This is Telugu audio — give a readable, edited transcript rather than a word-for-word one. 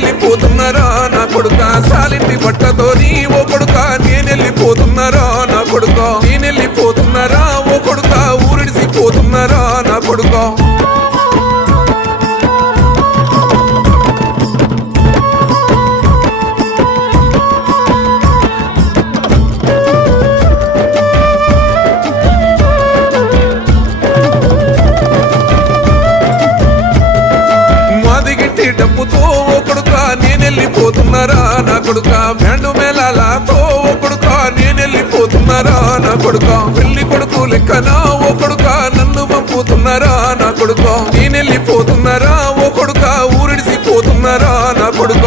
నేనెళ్ళిపోతున్నారా నా కొడుక సాలింటి బట్టతోని ఓ కొడుక నేనెళ్ళిపోతున్నారా నా కొడుక నేనెళ్ళిపోతున్నారా ఓ కొడుక ఊరిడిసిపోతున్నారా నా కొడుక డబ్బుతో ఓ కొడుక నేనెళ్ళిపోతున్నారా నా కొడుక బ్యాండు మేళాలతో ఓ కొడుక నేనెళ్ళిపోతున్నారా నా కొడుక పెళ్లి కొడుకు లెక్కన ఓ కొడుక నన్ను పంపుతున్నారా నా కొడుక నేనెళ్ళిపోతున్నారా ఓ కొడుక ఊరిడిసిపోతున్నారా నా కొడుక